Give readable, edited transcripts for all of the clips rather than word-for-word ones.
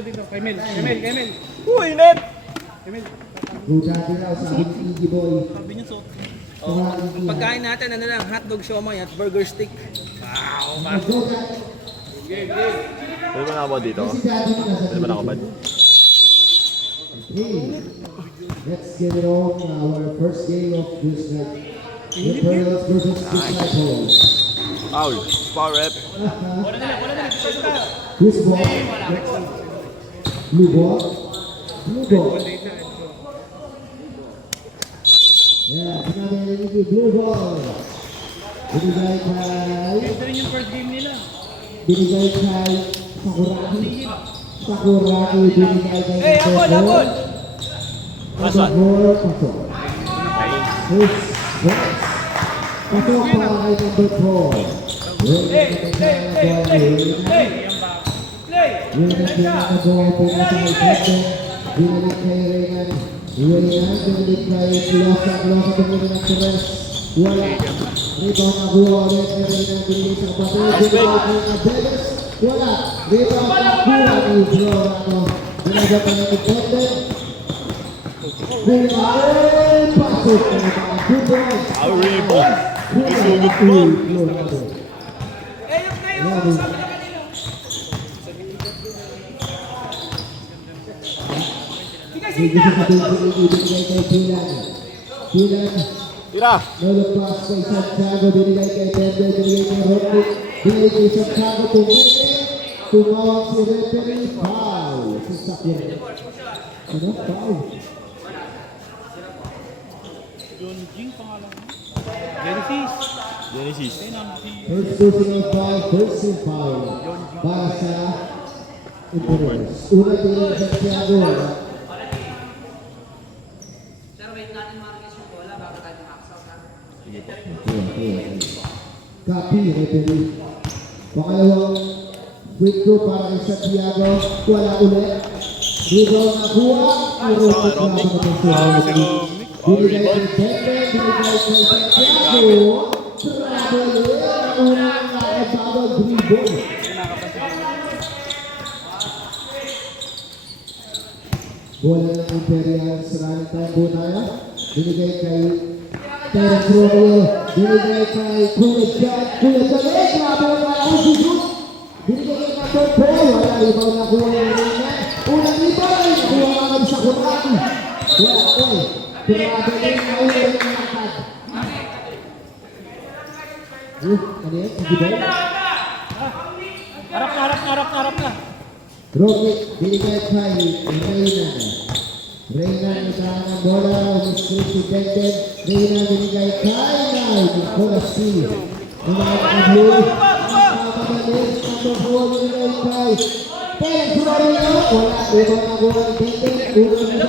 Dito. Kay Mel. Uy, net! Kay Mel. Bugatti raw sabi ni Iggy Boy. Sabi niya suot. Ang pagkain natin, ano lang, hotdog siomay at burger stick. Wow! Pwede ba nakabad dito? Pwede ba nakabad? Hey, let's get it on our first game of this night. Imperials versus Disciples. Foul. Foul rep. This ball. Blue ball. Yeah, sinabi ni blue ball. Binigay kay... Ito rin yung first game nila. Binigay kay Sakuraki. Binigay kay... Hey, abol! Pasok. Pasok pa kay number 4. Binalik kay Regan. Binalik kay Klosa tumulong ng Perez. Wala. Rebound nakuha ulit kay Regan. Binalik sa kapatid. Binalik kay Abeles. Wala. Rebound nakuha ni Florano. Binagap ang independent. Binalik. Pasok na mga Kubay. Foul rebound. Isugod po. Sige sa binigay kay Pilan. Tira. Nalagpas kay Santiago, binigay kay Bender, binigay kay Rodney, binigay kay Santiago, tumawag si referee, foul. Sasakyan. Ano? Foul. Jonjing pangalan mo. Genesis. First personal foul, first team foul. Para sa Imperials. Una pinag Santiago. Copy, referee. Pangalawang free throw para kay Santiago. Wala ulit. Rebound nakuha. Aerobic na pagkakasya. Binigay kay Bender, binigay kay Santiago. Travel ang unang nakasabag dribble. Bola ng Imperials. Running time po tayo. Binigay kay Terence Romeo, binigay kay Kuya Jan, grabe ang malakas si Jun. Binigay kay number 4, wala ibaw na kuha yung ringan. Unang ibaw, kuha naman sa Kuraki. Wala, grabe rin na ulo yung lakad. Ano yan? Sige ba? Harap na. Rocky, binigay kay Reyna itahan ng bola, umisip si Benden. Reyna binigay kay Nicolas C. Binigay kay Blue. Nakakabalik, number 4 binigay kay Terence Romeo. Wala, ibang nakuha ni Benden. Binigay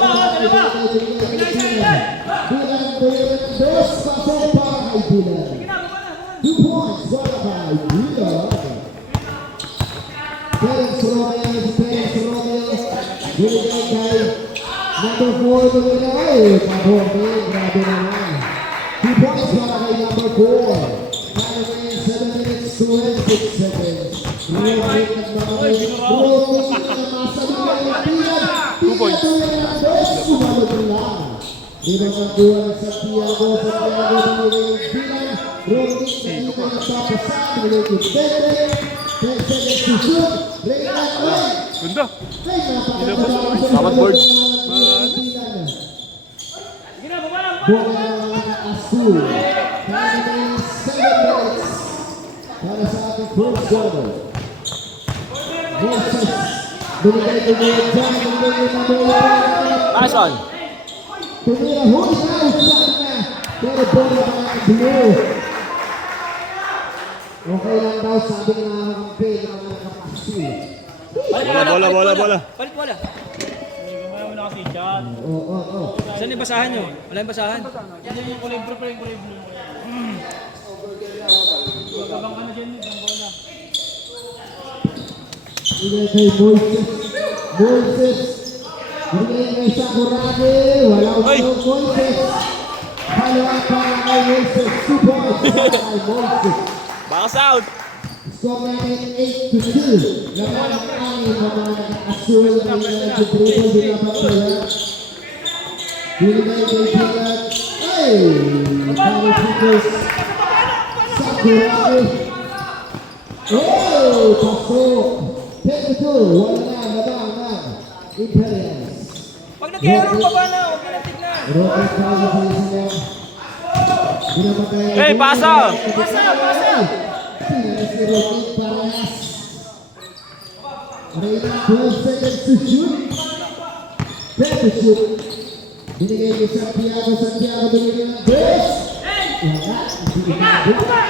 kay Bilan. Best pasok para kay Bilan. 2 points para kay Bilan. Terence Romeo. Binigay kay number 4 binigay. Paborte, grabe naman. 2 points para kay number 4. Kaya ngayon 7 minutes 26 seconds. Roaming at mga roaming na masalugan ng Pilan. 2 points. Sumalot lang. Dito ang kuha ng Santiago binigay ng Pilan. Roaming na dito nagpapasak. Binigay kay Bende. 10 seconds to shoot. Reyna Wayne. Ganda. Dapat board. Bola ng Asul. Kaya may 7 minutes para sa ating first quarter. Moses. Binigay ko mo dyan. Binigay na bola. Nice one. Tumira huli na. Usak na. Pero bola ba ang blue? Okay lang daw sabi ng mga kampi ng mga kapasil. Bola. Palit bola. Gamay mo na kasi dyan. Oo. Saan yung basahan nyo? Wala yung basahan? Yan yung kulay blue. Magabang ka na dyan yung bola. Binigay kay Moises. Binigay kay Sakuragi. Wala umano Moises. Halawa para kay Moises. 2 points para kay Moises. Box out. Score natin 8-2. Laban ang angin ng mga naka-assume na dribble din ang pagkaya. Binigay kay Pilat. Ay! Paris Nichols. Sakuragi. Oh! Pasok. 10-2. Wala na. Labang ng Imperials. Pag nag-error pa ba na, huwag na tignan. Robert Paulo sa isa niya. Binamatay. Hey, pasa! Pinalas ni Rocky Parehas. Reyna 12 seconds to shoot. 10 to shoot. Binigay kay Santiago. Santiago binigay ng brace. Wala. Hindi ginagawa.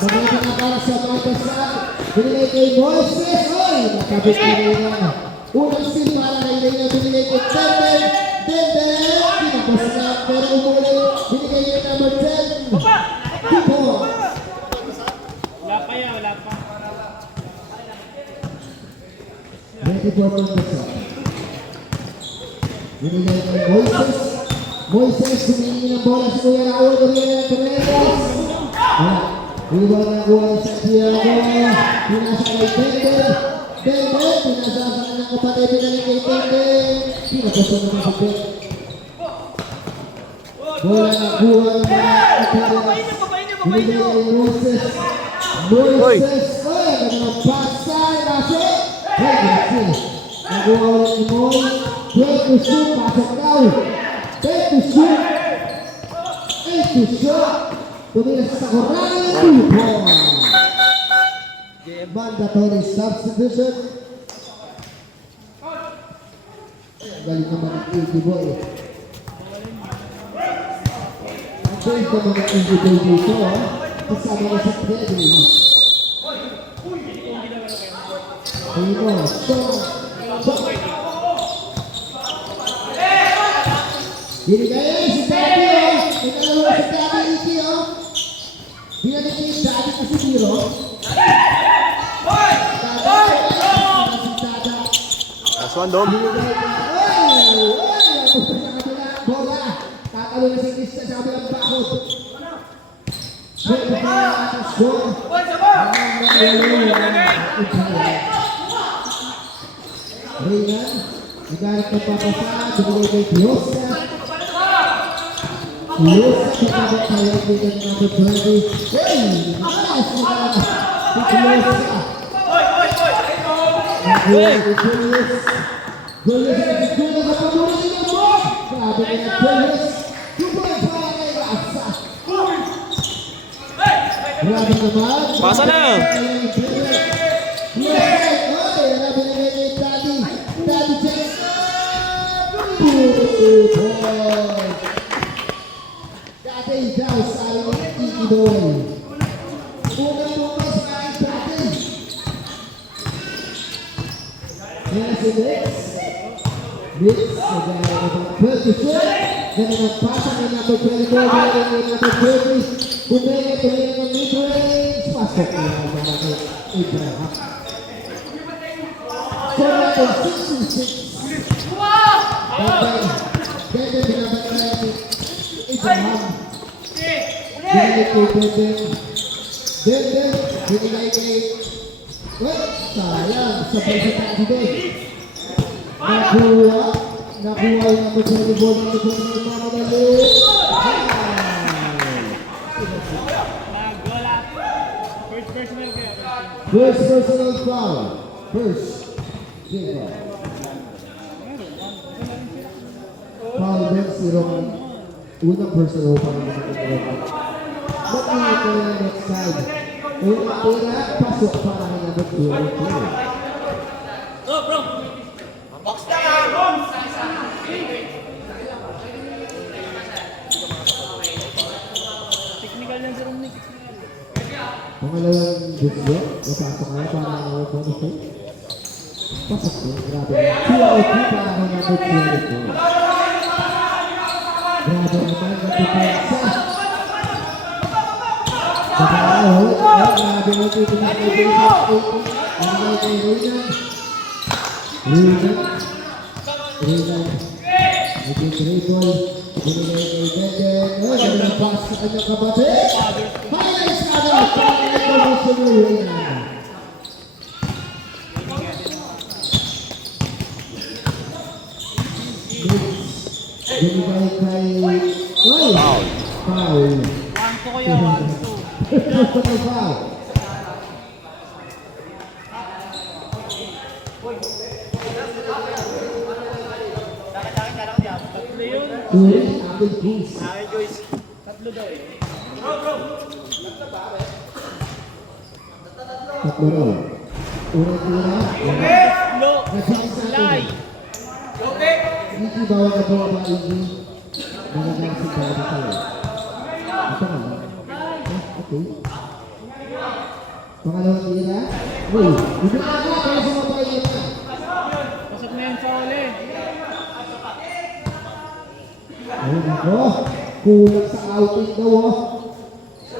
Pagkita na para sa Marcasan. Binigay kay Moises. Ay! Nakabit ni Reyna. Unang steal para kay Reyna. Binigay kay Denden. Denden. Pinapos na. Pero umuli. Binigay kay number 10. Tipo. Wala pa yan, wala pa. Ready for contact. Binigay kay Moises. Moises, humingi ng bola si Kuya Raul. Binigay ng Torregas. Wala. Iwan ang kuha ni Santiago. Pinasa kay Denden. Denden. Pinasa sa kanyang kapatid. Binigay kay Denden. Pinapasa naman si Denden. Bola na kuha ng mga Torregas. Binigay kay Moises. Moises. Ay, ganang pasa. Nasi. Hey, gracias. Nakuha ulit ni Moy. 12 to shoot. Pasok daw. 10 to shoot. 8 to shoot. Tumira sa Sakuragi. 2 points. Mandatory substitution. Galing naman ang Easy Boy. Ang galing naman ang Easy Boy dito. Kasama na sa Freddy. Pino, binigay si Daddy, may dalawa si Daddy Iki, binigay si Daddy kasi Biro. Last one, Dom. Binigay ka, sa kabila, bola, tatalo na si Krista sa kabilang bakod. Pwede pa yung ating score. Reyna, nagalit ng papasa, binigay kay Diosa. Diosa, kapagod tayo, binigay ng number 20. Hey! Nice! Nagalit si Diosa. Nakuha kay Julius. Julius na si Julius na pamuli niya mo. Grabe ka na Julius. 2 points para kay Rasa. Grabe naman. Pasa na. Daddy Jackson! 2 points! Daddy daw sa aling Tiki Boy. Unang pumas sa aking Daddy. Yan si Mix. Mix, nagaya na bang 12 Ganun ang pasa ng number 24, ganun ng number 30. Bumaya ng mid-range. Pasok na ang mga kay Abraham. So natin 66. Denden binabat na ni Abraham. Binigay kay Denden. Denden binigay kay sayang sabay sa Tandibay. Nakuha yung number 24 ng number 24 na madali. Wala. First personal kaya. First personal foul. First. Game foul. Foul din si Roman. Unang personal foul na si Roman. Mag-ingat ko na next side. Unang pera, pasok para kay number 24. Technical lang si Romney. Pangalawang video, napasok nga para ng bonus point. Pasok din, grabe. 2-2 para kay number 24. Grabe naman, nagpupunsa. Sa pangalawang, grabe naman dito na kay Basic 18. Ano kay Reyna? Reyna. Nag-dribble. Binigay kay Denden. Ay, ganda pass sa kanyang kapatid. Highlights ka na. Reyna. Binigay kay... Oy! Foul. Foul. 1-2 kuya, 1-2. Foul. Tatlo yun. Tuloy, Abel Cruz. Tatlo daw eh. Tatlo raw. Una-una. Tatlo. Nasabi sa Lay. atin. Hindi bawa ka po ba, Iggy? Nagagang si Bobby tayo. Ito ka ba? Okay. Pangalawang tira. Uy, hindi ka na, kaya sumabay na. Pasok na yung foul eh. Ay, nako. Kulang sa outing daw, oh.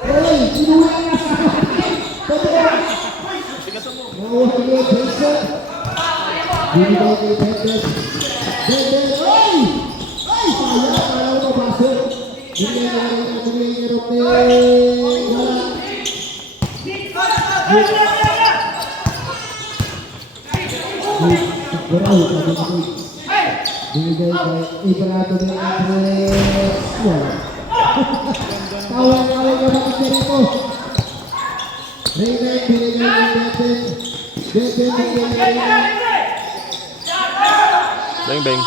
Uy, sinuha na sa outing. Totoo. Nakuha niyo, Jason. Binigay kay Bendel. Bendel, ay! Ay, sayang. Parang mabasok. Binigay na rin ang mga Europeo. Wala. Buraw, sabi ko. Binigay kay Ibrado de Andres. Wala. Tawag-tawag ka bakit ka rito? Reyna, binigay kay Beten. Beten, binigay kay Reyna. Bang, bang.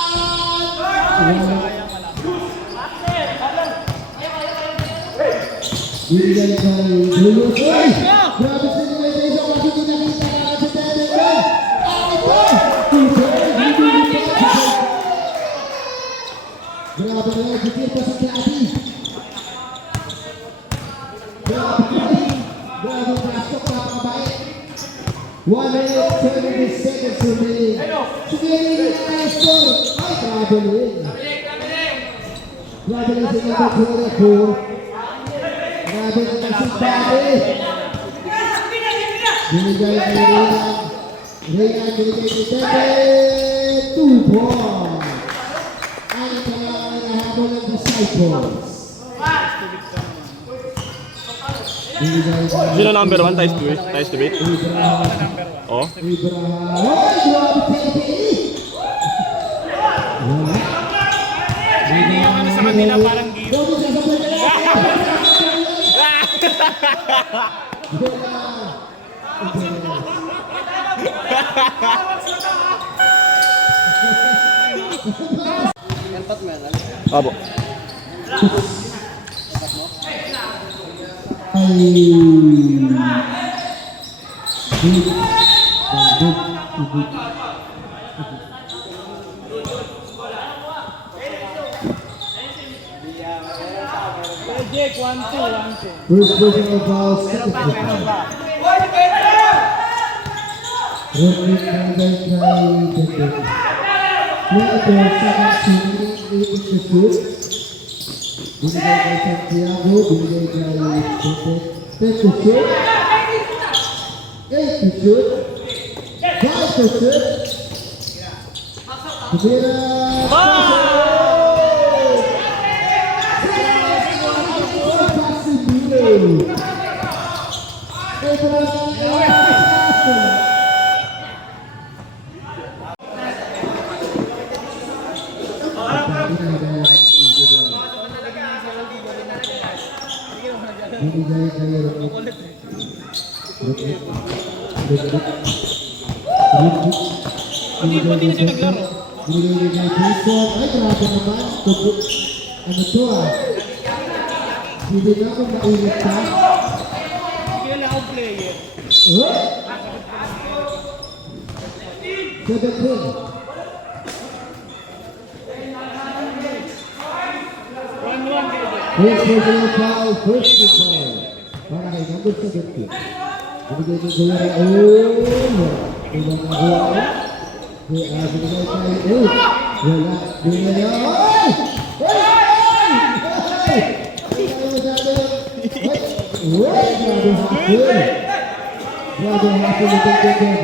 Binigay kay Julius. Ay! Grabe sa inyo ito. Isang kasi pinakita ka si Beten. Ay! Grabe na yan. Dikir pa sa klase. Grabe pasok. Napakabait. 170 seconds remaining. Sige, hindi na tayo score. Ay, grabe na yun. Grabe na sila sa Korea po. Grabe na si Bobby. Binigay kay Reyna. Reyna binigay kay Bebe. 2 points. Ang kailangan na habol ng Disciples. Binigay kay Sino number 1? Ties to it? Ties to beat? Ibrahim. Oh. Ibrahim. Ay, grabe Pepe. Wala. Hindi yung ano sa kanila parang game. Bobo sa sabay na lang. Abo. Jake, 1-2. First personal foul, second personal foul. Rodney Kandai kay Bebe. Ito, second shooting, 8 to shoot. Binigay kay Santiago, binigay kay Bebe. 10 to shoot. 8 to shoot. 5 to shoot. Tumira. Binigay kay Binigay kay Jason. Ay, grabe naman. Ano to ah? Hindi na ako mainit ka. Sige lang ako player. Huh? 17. First personal foul, first team foul. Para kay number 17. Binigay kay Guerra. Ibang Guerra. Binigay kay wala. Binigay. Ay! Grabe hapon. Grabe hapon ito din.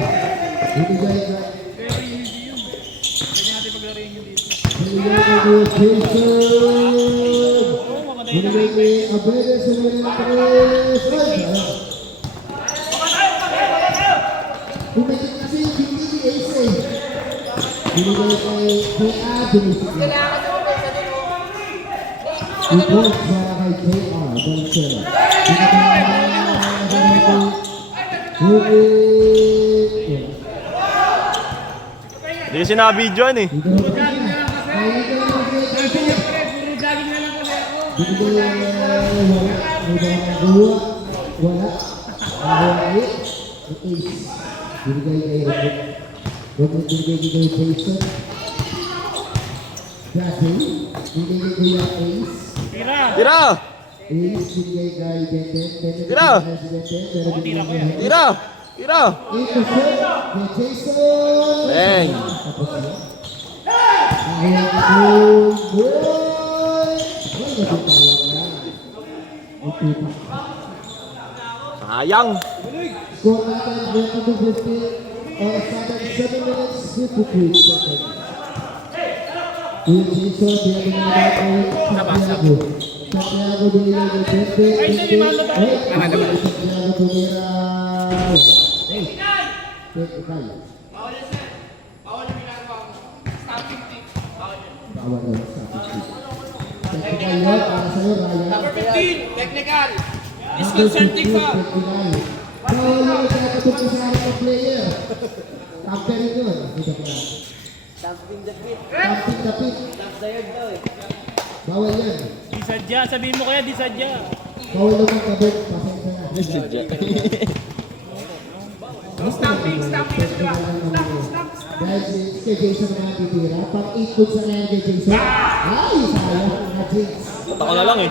Binigay kay Very easy yun. Kaya natin paglaruin yun dito. Binigay kay Jason. Oo, mamadali Binigay kay Abel sa mga tres. Binigay kay JR. Binisip. Report para kay JR. Bonser. Hindi sinabidyo yan eh. Puro jogging na lang kasi. Sabi niya pre, puro jogging na lang kasi ako. Binigay wala. Wala. Wala. Ace. Binigay kay Robert. Robert binigay kay Jason. Dati. Binigay kay Ace. Tira. Tira! Ace binigay kay Denden. Tira! Tira! Tira! Ito siya. Kay Jason. Bang! Tapos yun. Ayan ako. Boy! Boy, natutawag na. Ito. Sayang! Score natin 1-50 or 7 minutes 53 seconds. Yung Jason, binigay kay Santiago. Santiago binigay kay Pepe. Ay, si Mando ba? Santiago tumira. Hey! 25. Bawal yun, stopping. Technical yun, para sa'yo, Ryan. Number 15, technical. Disconcerting foul. So, yung ikakatog ko sa akin ng player. Tamperin yun. Dito ko na. Tamping dapit. Bawal yan. Di sadya. Sabihin mo kaya, di sadya. Bawal naman kabit. Pasensya na. Stamping. Dahil kay Jason naman titira. Pag 8 points na yan kay Jason. Ay, sayang na Jinx. Punta ko na lang eh.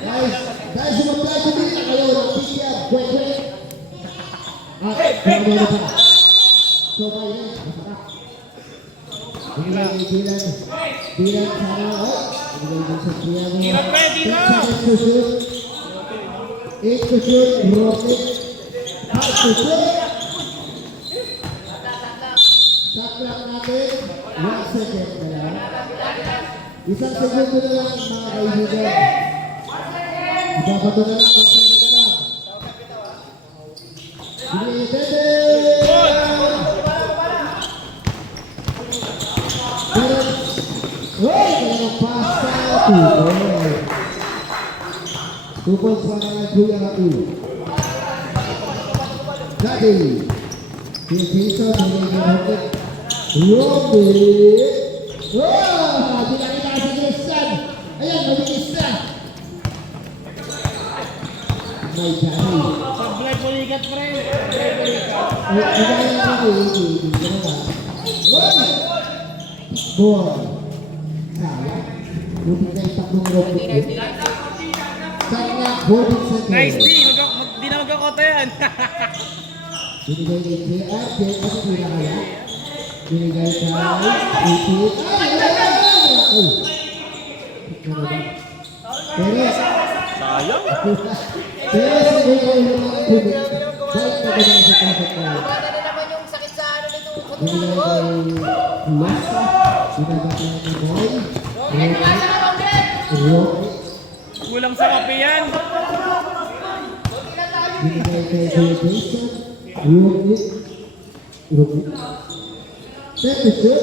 Guys, dahil sumaply ko din na kayo ng PCF. Gwek. At, ano pa? So, by then, masakap. Binigay kay Dylan. Dylan, sana, binigay din sa Triago. Tira, pre, tira! 8 to shoot. 8 to shoot. Rocket. 5 to shoot. Shot clock natin. 1 second na lang. Isang segundo na lang, mga kaibigan. Ibabato na lang, 1 second na lang. Binigay kay Tete. Uy! Kailangan pasta. 2 points para kay Kuya Ratu. Daddy. Kay Jason, binigay kay Rocket. Rocket. Wow! Pinakita sa Jason. Ayan, mabilis na. May Daddy. Sablay pulikat, pre. Ibigay na ako Boy. Sayang. Buti na yung tatlong rocket. Sayang, boarding center. Nice D. Di na magkakota yan. Binigay kay JR. JR sila kaya. Binigay kay Ipit. Pero Sayang! pero sabi ko yung mga tubig. Balik na ba sa comfort ko? naman yung sakit sa ano nito. Binigay kay Lasa. Binagay kay Boy. Rocket. Kulang sa kape yan. Binigay kay Jason. Rocket. Rocket. Pepe shoot.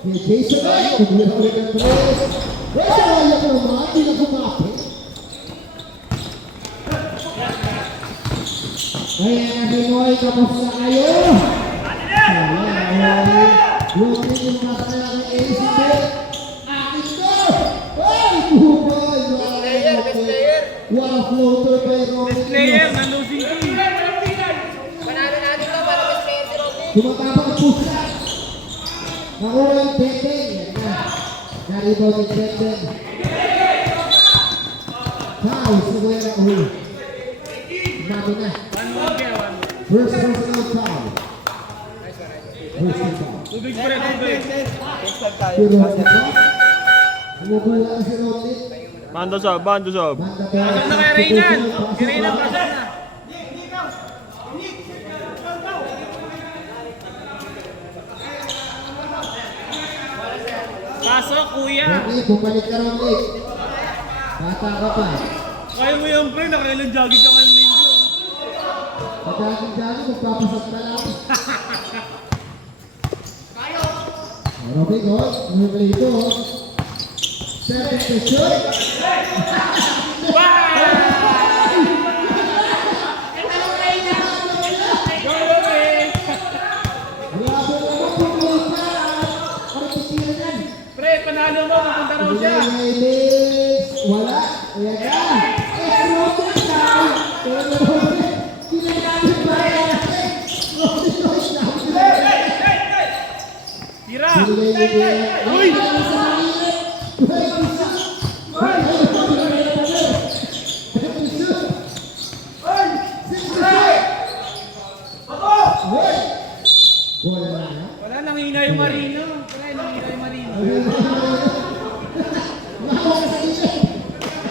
Kay Jason ay. Kumira ulit ang tres. Wala wala ka naman. Hindi na kumapit. Ayan, Pinoy, kamusta kayo? Rocket yung masaya ng ACB. Akin ko! Ay, buhay! Wow, floater by Rocket. Player, nanlosing ko. Panalo natin to para mas player si Robin. Tumatapang pusa. Nakuha yung Denden. Yan na. Naribaw ni Denden. Foul, siguro na ulo. Namin na. First personal foul. First foul. Tubig pre, tubig. Si Rocket ba? Sumubuha na si Rocket. Bando sub, bando sub. Banda Pasok na kay Reynan. Si Reynan, pasok na. Pasok, kuya. Rocket, bumalik ka Rocket. Bata ka pa. Kaya mo yung pre, nakailang jogging ka ngayong linggo. Pagkakang dyan, magpapasok ka lang. Rodrigo, numero 2. Seven to shoot. Grabe naman kung Luka. Ano titira yan? Pre, panalo mo, pupunta raw siya. Wala. Ayan na. Robert na. Pero Robert, kinagamit ba yan? Robert na. Tira! Uy! Wala, nanghina yung Marino. Wala, nanghina yung Marino.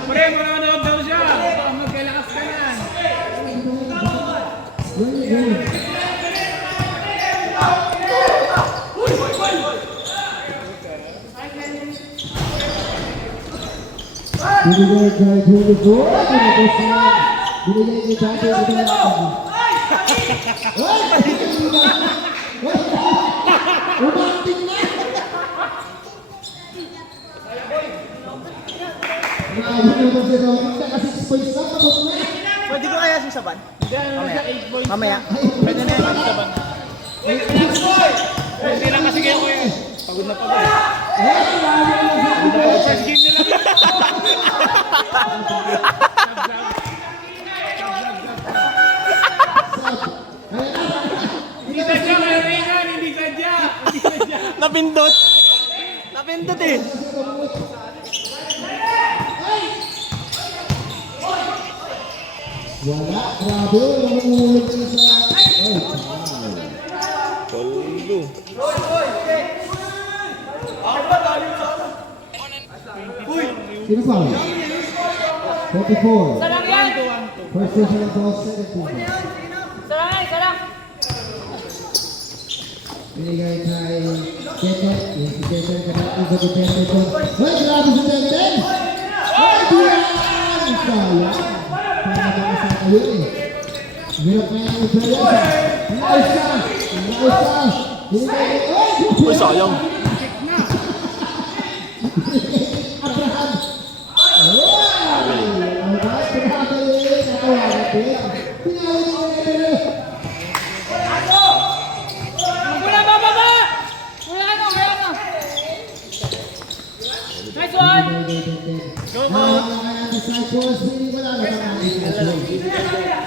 Pre, manonood daw siya. Baka magkalakas ka yan. Binigay kay Junior. Tinapos na. Binigay kay Dante. Umanting na! Grabe naman si Robin. Kasi 6 points na. Tapos na. Pwede ko kaya sisaban? Hindi, ano na siya, 8 points. Mamaya. Pwede na yung saban. Hindi lang kasi kayo kuya. Pagod na pagod. First game nila. Hindi sadya, Marinan. Hindi sadya. Hindi sadya. Napindot! Napindot eh! Wala. Grabe. Walang umulit na sa... Toldo. Sino foul? 44. Sarang yan! First personal foul, second team. Sarang yan, sarang! Binigay kay Keto. Yung si Keto yung kanang iba kay Keto. Hoy, grabe si Keto! Hoy, diyan! Sayang. Para mga sa kayo eh. Hirap na yung Imperial. Nice ka! Nice ka! Binigay kay... Uy, sayang. Abraham! Ang bait ko na kayo eh. Natawa natin. Pinawin ko na kayo. Wala bababa! Wala na, wala na! Nice one! Go, go! Disciples, hindi wala na sa mga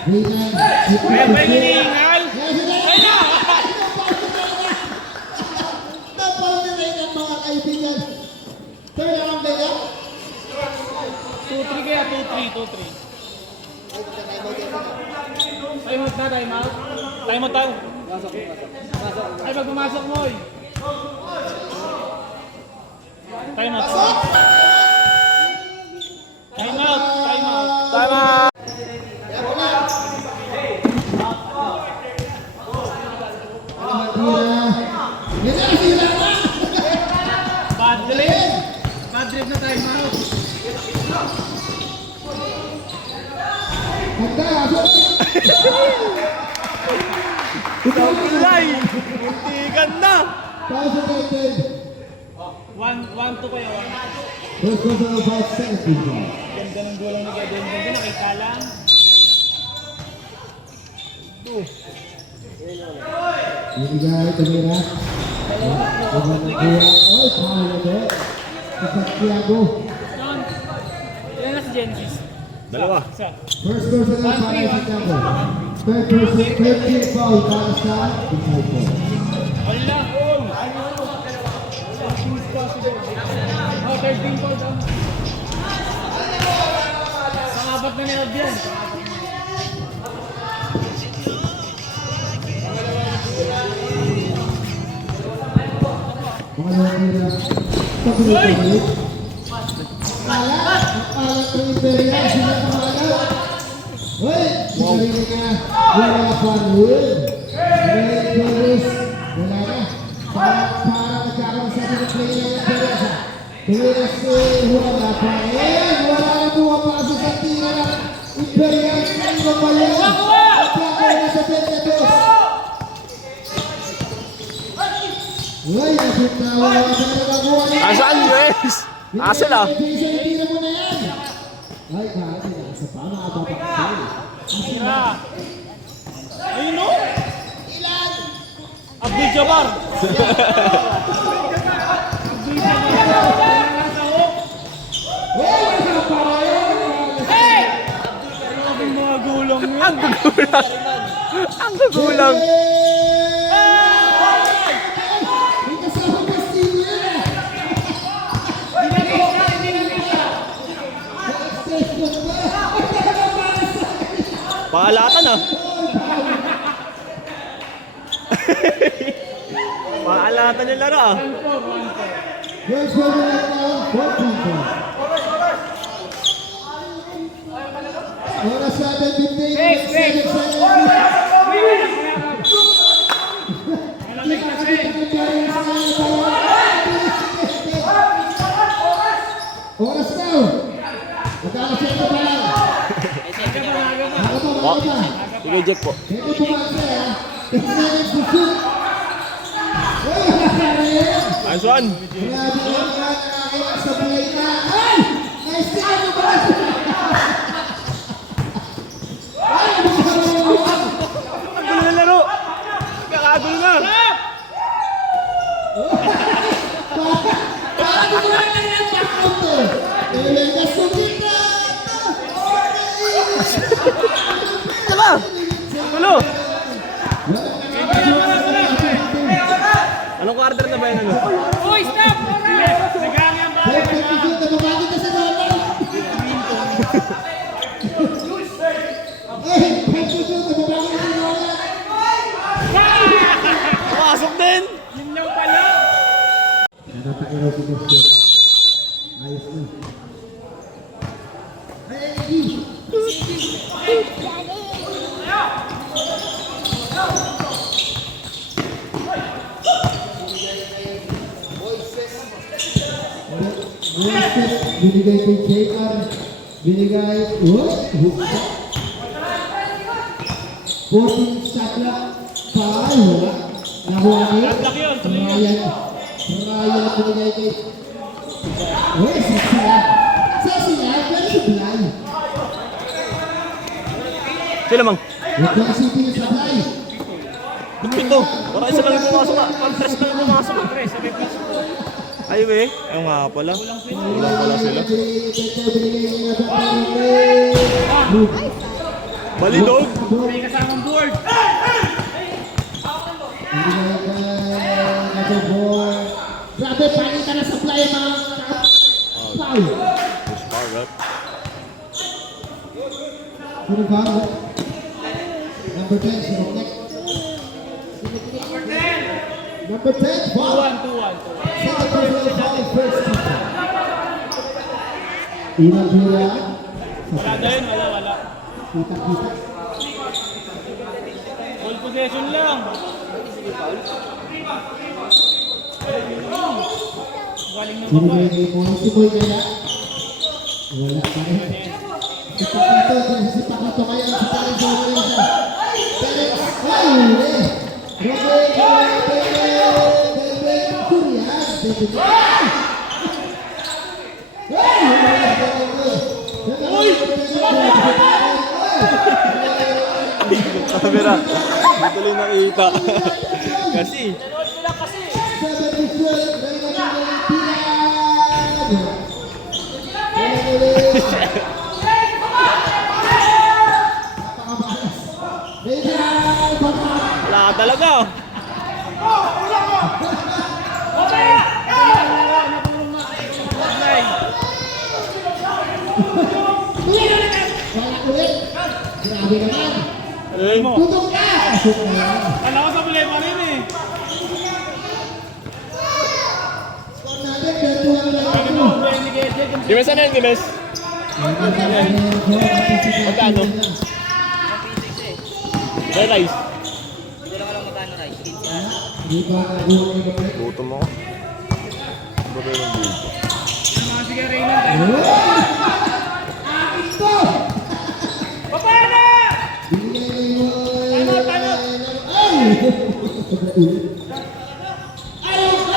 Kaya ba yung hinihingal? Ay na! Napal na rin ang mga kaibigan. Kaya naman ba yan? 2-3 kaya, 2-3. Time out na, time out. Time out tayo. Ay, pag pumasok mo eh. Time out. Time out, time out. Tama! Bad trip. Bad trip na time out. Kulay! Muntikan na! 1-2 kayo. First personal foul, second team foul. Ganda ng gulong ni Geden. Ganda, nakita lang. Binigay, tumira. Ibang kuya. Oy, foul na to. Si Santiago. Yon. Ilan na si Genesis? Dalawa. Isa. First personal foul ay Santiago. Third team foul para sa Disciples. Wala. Oh, 13 points. Pangapat na ni Albion. Mga tira. Pagkulit. Alat ko Imperial. Sila pangalat. Hoy! Sinarili ka. Wala pa rin. Red Doris. Wala na. Para nagkakaroon sa ating player ng Imperial. Tumiras wala pa rin. Wala na pumapasok sa tira ng Imperial. Sino ba yan? Nagkakaroon na sa 22. Uy, nasuntawa ka na nagawa niya. Nasaan, US? Asal ah. Jason, tira mo na yan. Ay, kahit nasa pa, makapapakasal. Tira. Ayun no? Abdul Jabbar. Ang mga gulang yun. Ang gugulang. Ang gugulang. May kasama pa sino yan. Paalatan ah. Paalatan yung laro ah. Girls will be right now, 14 Oras natin, 15. Oras daw. Magkakasento pa lang. Ako pa. Sige, Jack po. Hindi pumasya ha. Kasi natin susut. Nice one. Grabe naman nakakaya sa buhay na. Ay! Nice thing ano ba? Ay! Ang gulo ng laro. Kakagulo na. Parang di ko lang nangyayang back-out to. Kailan ka sumita? Tama. Gulo. Anong quarter na ba yun? Ano? Uy, stop! Nagang yan ba? Perfect shoot. Nababagin ka sa normal. Eh, perfect shoot. Nababagin ka sa normal. Pasok din. Yun lang pala. Napakiraw si Gusto. Ayos na. Binigay kay JR. Binigay. Hook. 14 shot clock. Foul. Wala. Nakuha niya. Lock yun, tuloy yun. Ryan binigay kay... Uy, sisiya. Sisiya, pero sublay. Sila mang. Huwag lang isipin yung sublay. Ba't pito? Para isa lang yung pumasok ah. Pag-tres lang yung pumasok ah. Ay, eh. Ayun nga pala. Wala pala sila. Balidog. May kasamang board. Grabe, palitan na supply ang mga foul. Push power up. Sino foul? Number 10, si Ronek. Number 10, foul. 2-1. Second personal foul, first team. Unang bira. Wala din, wala. Kita-kita. Full possession lang. Galing na Sino baba. ba yung mga si Boy kaya? Wala pa rin. Sipak na to kaya si Paris Omereza. Felix, ay, huli. Robert, Camera. Hindi ko lang nakita. Kasi. Wala ka talaga. Grabe naman. Eh, Tutok ka! Alam ko sa problema rin eh. Score natin, gantuhan lang ako. Gimes ano yun, Gimes? Magkano? Rice. Di ba nabuhay ba? Gutom ako. Ba't yun ang buto? Sige, Reyna. Akin to! Baba na! Binigay mo Tama. Ay! Sobrang ulit. Ayaw!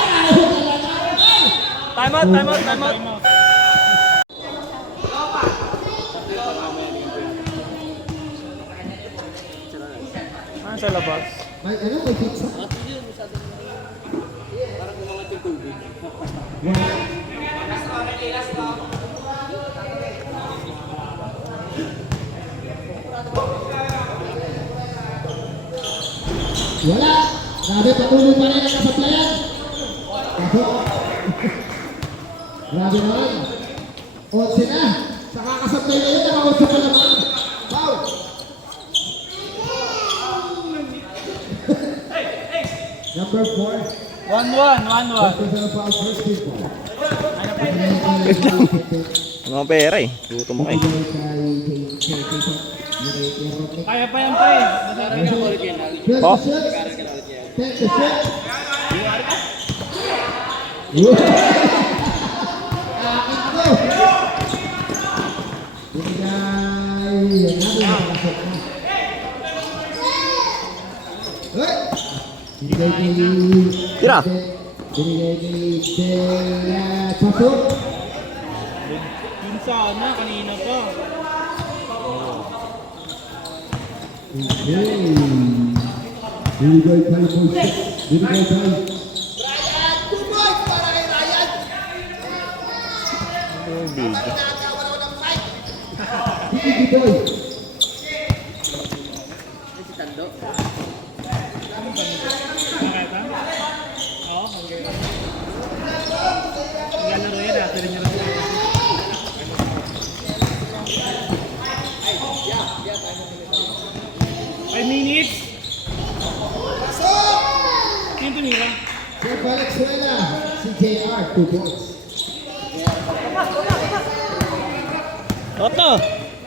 time out. Sa labas. May ano, may pizza? Wala! Grabe, patuloy pa rin ang kasaplayan. Pasok. Grabe naman. 11 na. Sa kakasaplay na yun, nakakunsa pa naman. Foul! Number 4. 1-1. Personal foul, first team foul. Ano ang pera eh. Luto mo kayo. Kaya pa yan, pre. Oh. Take the shot. Akin ko. Binigay. Nakakasok na. Hoy! Binigay kay... Tira. Binigay kay... Pasok. Yung sana, kanina pa. Okay. Binigay kay Moises. Binigay kay... Biggy Boy. Nakita? Oo, okay. Naglalaro yan, after rin nyo. 5 minutes. Sino tumira? Si Valenzuela. Si JR. 2 points. Oto.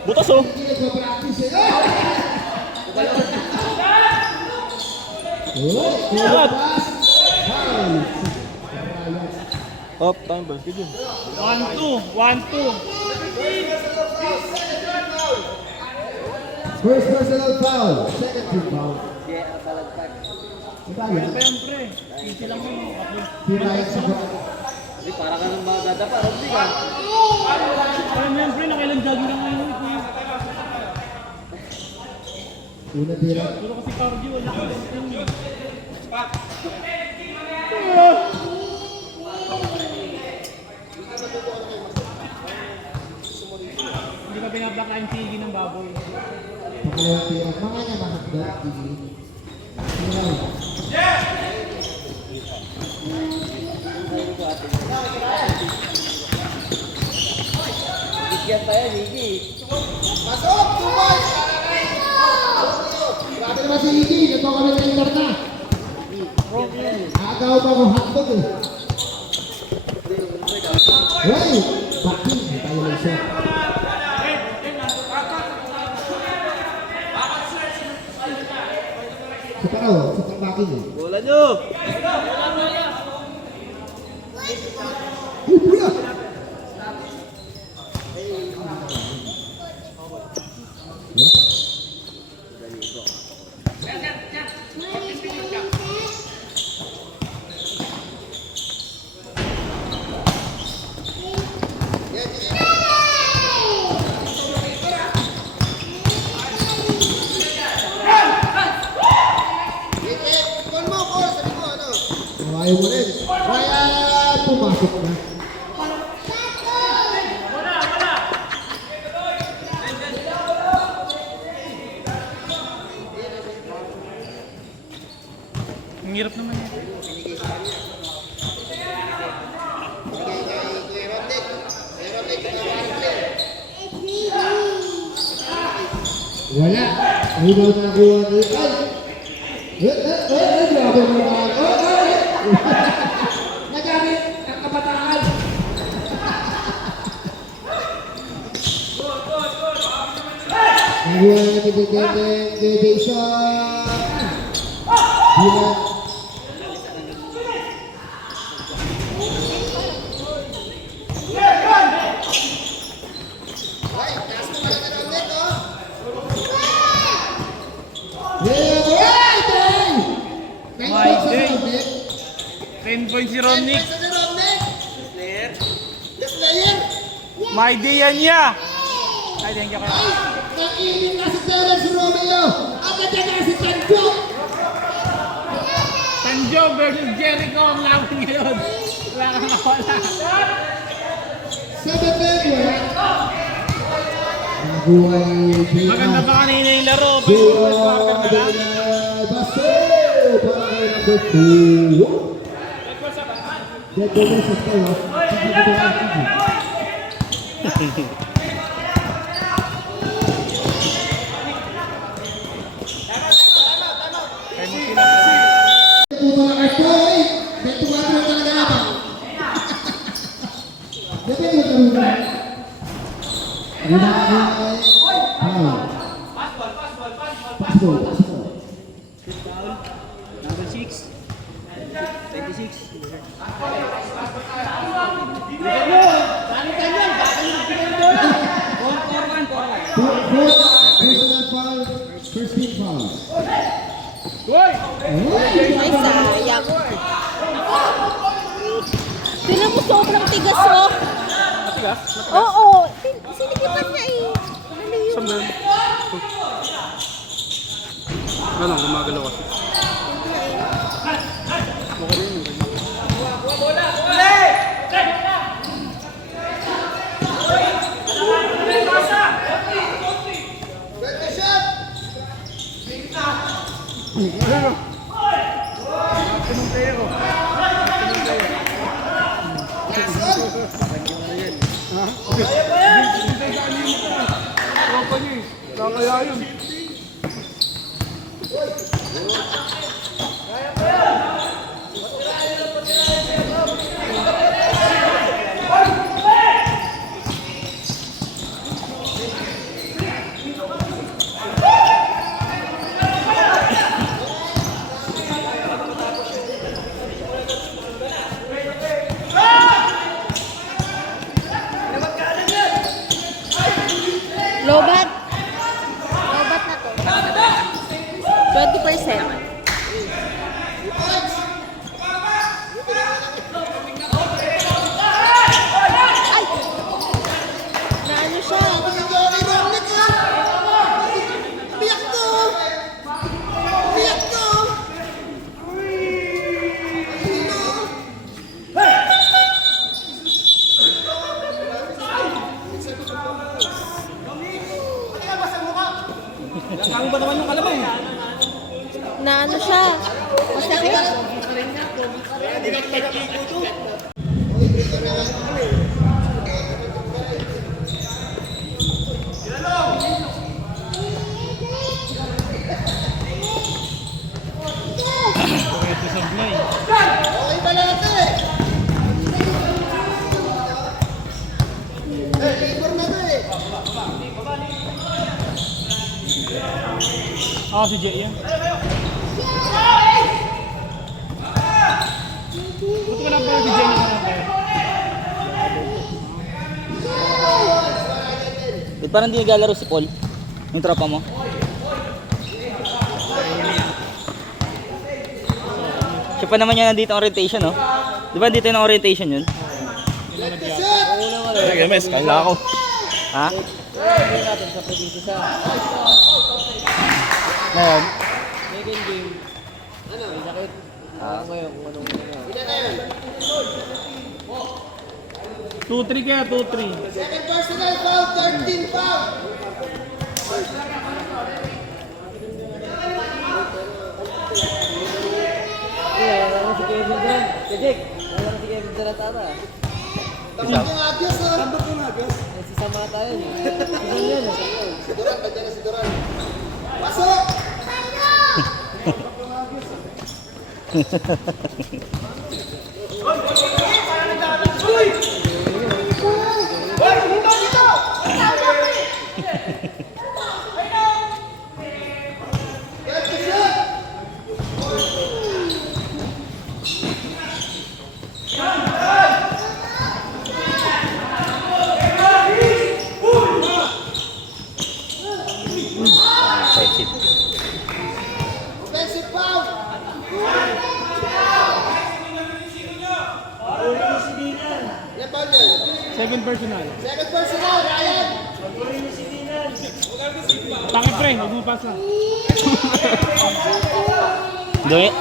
Butas oh. Hindi nagpa-practice eh. Oh! Good pass. Foul. Up, time ba? Good yun. 1-2. First personal foul. Second team foul. Diba yan? Pa yan, pre. Easy lang mo. Si Ryan sa Para ka nang magdadapa, hindi ka. Kaya mo yan, pre. Nakailang jogging lang ngayon. una tira. Puro kasi cardio. Wala ka lang. Hindi ka pinapakain sigi ng baboy. Pakalawang tira. Mga na mahagdot. Tira. Bigyan tayo, Gigi. Grabe naman si Iggy. Nagkakaroon ng internet na. Agaw pa ko hotdog eh. Hoy! Backing. Tayo lang siya. Sa paraw. Sa backing eh. Bola nyo! Uy, pula! Ayaw mo rin. Ryan, pumasok na. Ang hirap naman yan. Wala. Rebound na nakuha ni grabe mo naman. Nagamit ang kabataan. Nakuha na kititendeng Devation. Bilang. My day. 10 points si Romnick. My idea niya. Ay, thank you kayo. Nakinig na si Terence Romeo. At nandiyan na si Tanjok. Tanjong versus Jericho ang laban ngayon. Wala kang nawala. 7-10. Nabuhay Bina. Maganda pa kanina yung laro. Pero Bina. first quarter na lang. Baso. Para kay number 2. Dead ball sa tayo. Mga kartoy, may tumatalo talaga ako. Dito yung magkaroon. Passport. Number 6. 26. Personal foul, first team foul. Ay, sayang. Tingnan mo, sobrang tigas, oh. Matigas? Oo, sinigitan niya eh. Saan ba yun? Ano, gumagalaw kasi. Kaya yun. Lobat. Lobat na to. 20%. Ay! Naano siya? Biyak to! Biyak to! Ang ba naman yung kalabaw? Naano siya? Masakit? Ah, si Jay yan. Buti ka lang pala si Jay na Ba't parang hindi naglalaro si Paul? Yung tropa mo? Siya pa naman yan nandito ang orientation, no? Di ba dito yung orientation yun? Sige, mes, kaya ako. Ha? Ngayon? Second game. Ano? May sakit. Ngayon kung anong 2-3 kaya, 2-3. Second personal foul, 13 foul. wala lang si Kevin Durant. Kajik, wala lang si Kevin Durant ata. Tambok yung agyos, ha? Tambok yung agyos. Nagsisama tayo. Ilan yan? Si Duran, nandiyan na si Duran. Pasok! Offensive foul! Second personal. Second personal, Ryan. Taki pre, huwag mo pass lang.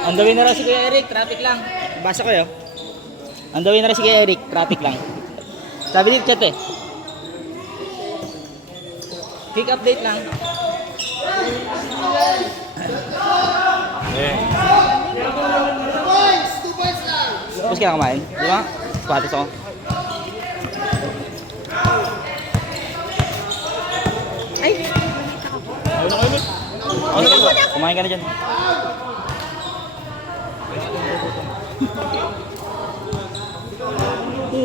On the way na rin si Kuya Eric, traffic lang. Basa ko yun. On the way na rin si Kuya Eric, traffic lang. Sabi dito chat eh. Quick update lang. Points, 2 points lang. Tapos ka na kumain? Di ba? Sapatos ako. Ay, Kumain ka na dyan.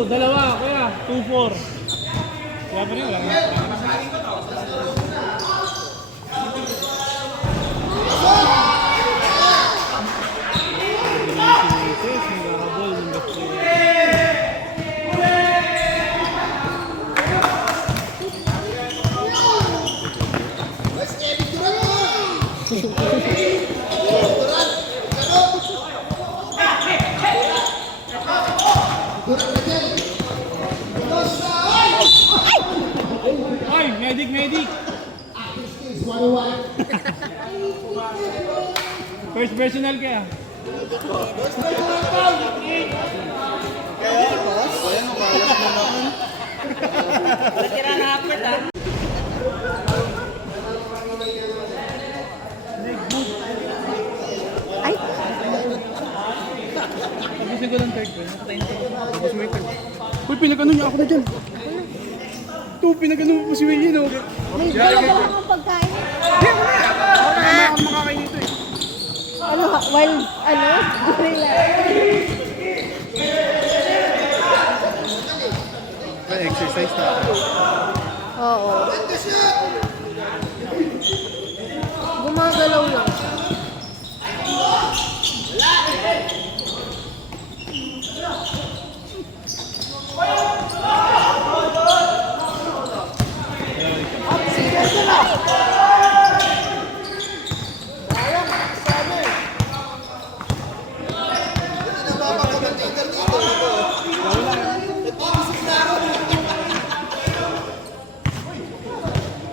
Dalawa, kuya. 2-4. Kaya pa rin, wala nga. Ay, medic! Is 101. First personal kaya. Tira na hapit ah. ay. Tapusin ko ng third ko. Tapos may third. Uy, pinag-ano niya ako na dyan. Ito, pinag-ano mo po si Wayne, oh. May dalawa akong pagkain. Makakain nito eh. Ano, wild, ano? Gorilla. Exercise na. Oo. Gumagalaw lang siya.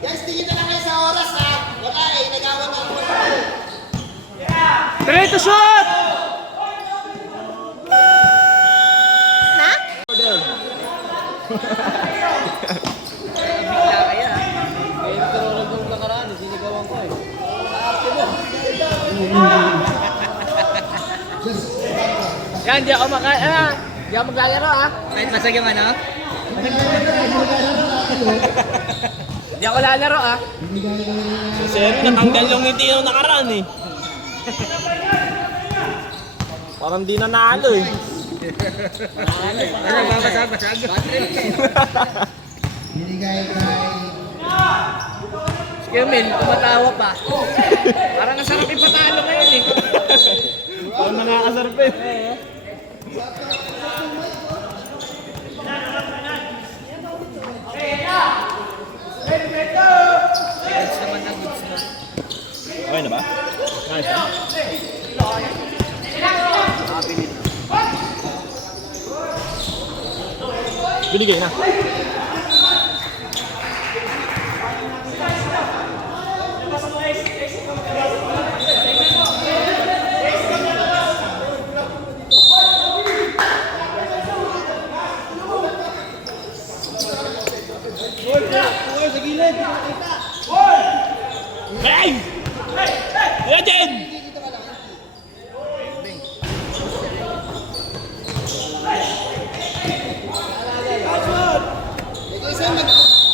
Guys, tingin na lang kayo sa oras ha. Wala eh, nagawa na ako. Try to shot! Na? Bigla kaya ah. Eh, pero nung nakaraan, sinigawan ko eh. Yan, di ako di ako maglalaro ah. Kahit masag yung ano? Di ako lalaro ah. Sir, natanggal yung ngiti yung nakaraan eh. Parang di nanalo eh. Ano, babasag. Binigay kay... Si Emil, tumatawa pa. Parang nasarap ipatalo ngayon eh. Parang nakakasarpe. Goods naman na goods na. Okay na ba? Nice na? Binigay na. Hey! Legend!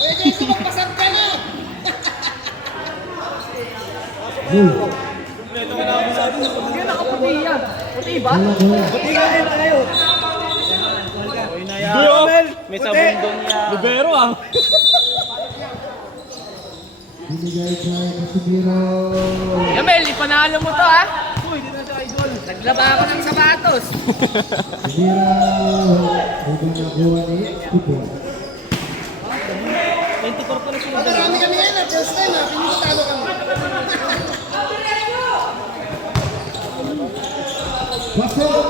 Pwede magpasag ka na! Hindi nakaputi yan. Puti ba? Puti ka rin kayo. May sabundong niya. Libero ah. Binigay kay Casimiro. Emil, ipanalo mo to ah. Uy, hindi na siya idol. Naglaba ako ng sapatos. Casimiro. Huwag nakuha ni Tipo. Marami kami yan. First time ha. Pinitalo kami. Pasok.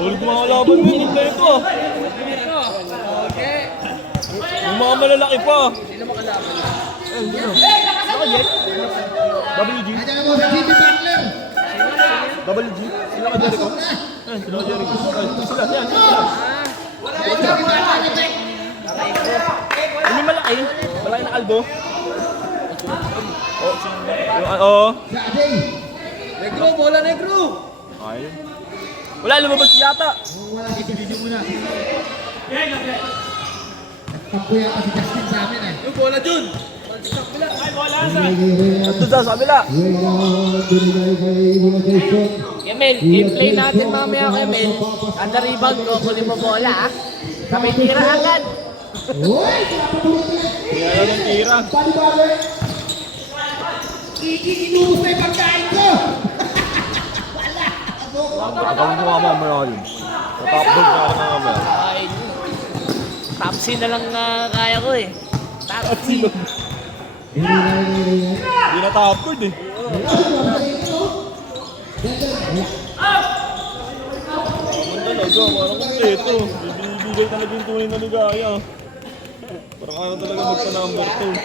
Huwag mga laban mo. Libero ah. Okay. Yung mga malalaki pa. WG. Ayan mo sa Jimmy Butler. WG. Sila ka Jericho. Sila ka Jericho. Sila. Yan. Hindi malaki. Malaki na kalbo. Oo. Sa Ajay. Negro, bola negro! Ayun. Wala, lumabas yata. Takbo yata si Justin sa amin eh. Yung bola dun! Ito sa kabila. Binigay kay Jason. Emil, i-play natin mamaya kay Emil. Under rebound ko, kunin mo bola ah. Kami tira agad. Uy! Pinapabulit. Kaya lang tira. Bali bali. Inubos na yung pagkain ko! Abang mo nga mamaya yun. Natapos na lang nga mamaya. Ay, top C na lang kaya ko eh. Top C. Hindi na tapos eh. Ang talaga, parang kompleto. Bibigay talaga yung tunay na ligaya. Parang ayaw talaga magpa-number 2.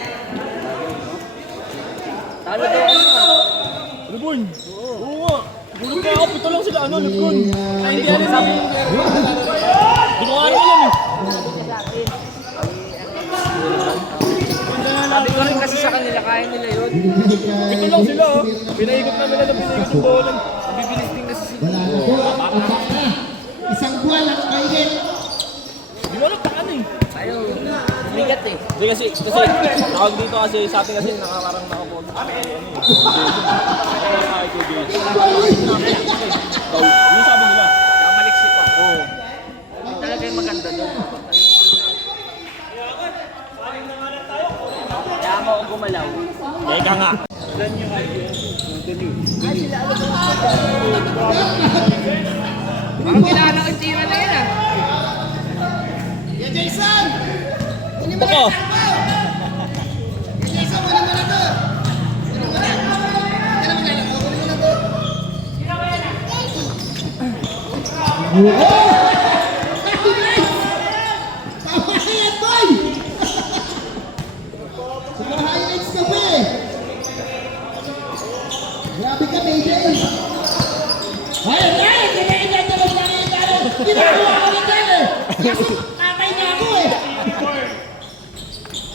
Talo daw ano ah. Lebron! Oo nga! Gulong ka ako, pito lang sila. Ano, Lebron? Ay, hindi ano sabi mo. Di ko nga alam eh. Sabi ko rin kasi sa kanila, kaya nila yun. Pito lang sila oh. Pinaikot na nila na pinaikot yung bola. Bibilis din kasi sila. Wala na po. Utak na. Isang buwan lang kainin. Di ko alam paano eh. Ayaw, bigat eh. Hindi kasi tawag dito kasi sa atin kasi nakakarang nakapono. Yung sabi nila. Kaya maliksi pa. Oo. Yun talaga yung maganda doon. Kaya mo ako gumalaw. Teka nga. Parang kilala ko yung tira na yun ah. Baka. Tama na yan, boy! Sa highlights ka pa eh. Grabe ka, Mayday. Ayun na! Ginagawa ko na tayo! Kasi tatay niya ako eh!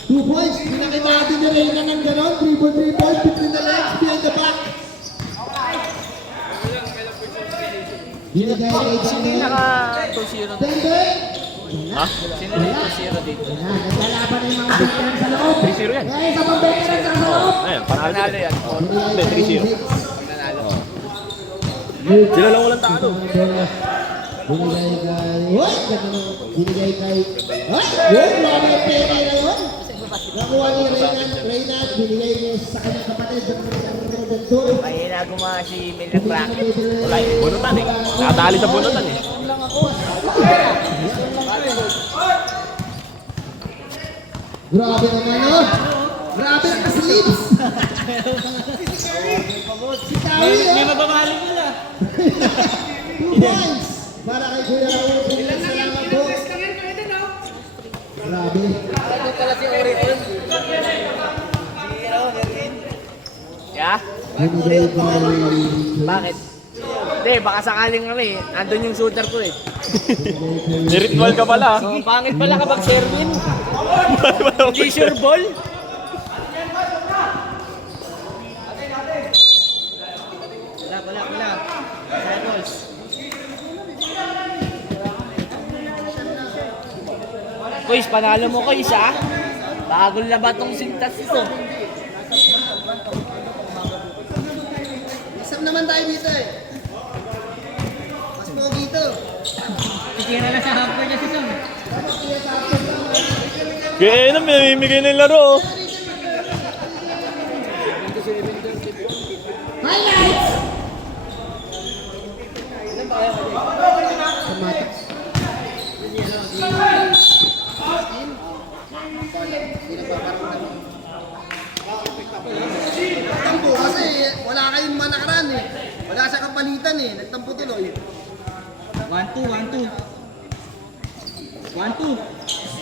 2 points. Pinakita ni Reyna ng ganon. Dribble, between the legs, behind the back. Binigay kay Sino yung Daniel. naka 2-0 dito? Denver. Ha? Sino yung 2-0 dito? Naglalaban na yung mga veteran sa loob. 3-0 yan. Kaya isa pang veteran sa loob. Ayun, panalo Panalo yan. Hindi, 3-0. Panalo. Sila lang walang talo. Binigay kay... Uy! Binigay kay... Uy! Uy! Grabe yung pera na yun. Nakuha ni Reyna. Binigay niya sa kanyang kapatid. Ay, naguma si Mil ng bracket. Wala eh. Bunutan eh. Nakatali sa bunutan eh. Grabe naman yun. Grabe ang kaslips. Si Tawi yun. May mababali nila. 2 points. Para kay Kuya Raul. Salamat po. Grabe. Ito pala si Oriton. Yeah? Binigay kay... Bakit? Hindi, baka sakaling kami. Andun yung shooter ko eh. Niritual ka pala. So, pangit pala kapag Sherwin. Hindi sure ball. Wala. Settles. Kuys, panalo mo Kuys ah. Bagong labat tong sintas ito. Isang naman tayo dito eh. Mas pogi ito. Titira na sa hamper niya si Sam. Kaya na, minamimigay na yung laro oh. Highlights! Nagtampo kasi wala kayong manakaran eh. Wala sa kapalitan eh. Nagtampo tuloy. 1-2.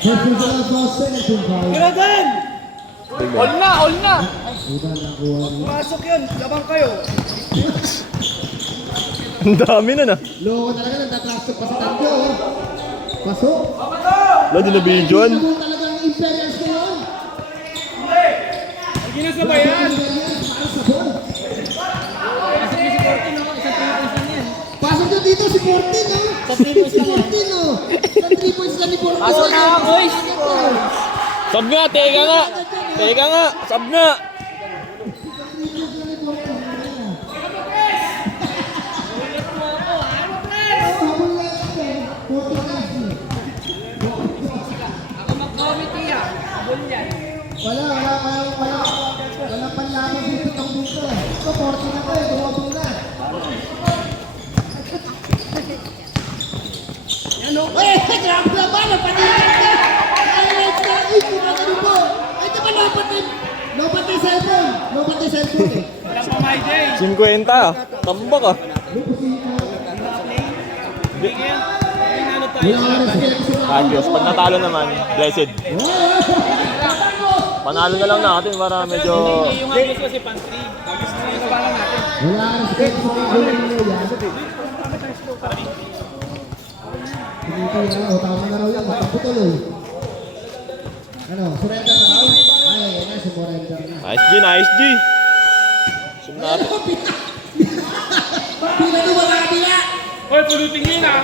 Personal foul, second foul. Jonathan! All na, all na. Iba na kuha niya. Pasok yun! Labang kayo! Ang dami na na. Loko talaga, nagtatrastok pa sa tatlo. Oh. Pasok. Wala, di na videoan. Ito talagang Imperials ngayon. Hindi na sabayan! Imperials, para sa ball. Pasok nyo dito si Fortin, no? Si Fortin, no? Sa 3 points na ni Fortin. Pasok na, boys. Sab nga, teka nga. Teka nga, sab nga. Walang panlaban dito tong dito. Ito, 40 na to eh, dumabong na. Ay, grabe naman, napanilan ka! Highlights na, ay, kumagano po! Ay, di ba lobat na cellphone? Lobat na cellphone eh. Walang pamay day! 50. Tambak ah. Wala ka rin sila. Adios. Pag natalo naman, blessed. Panalo na lang natin para medyo... Yung agos kasi pantry. Agos na yung nabalang natin. Wala ka rin sila sa mga gulo nyo yan. Pinito yan, o tama na raw yan, matakbo tuloy. Ano, surrender na raw? Ay, yan na, sumurrender na. Nice G, nice G. Sum natin. Pinatuwa ka nila! Hoy, pulutin nyo yun ah!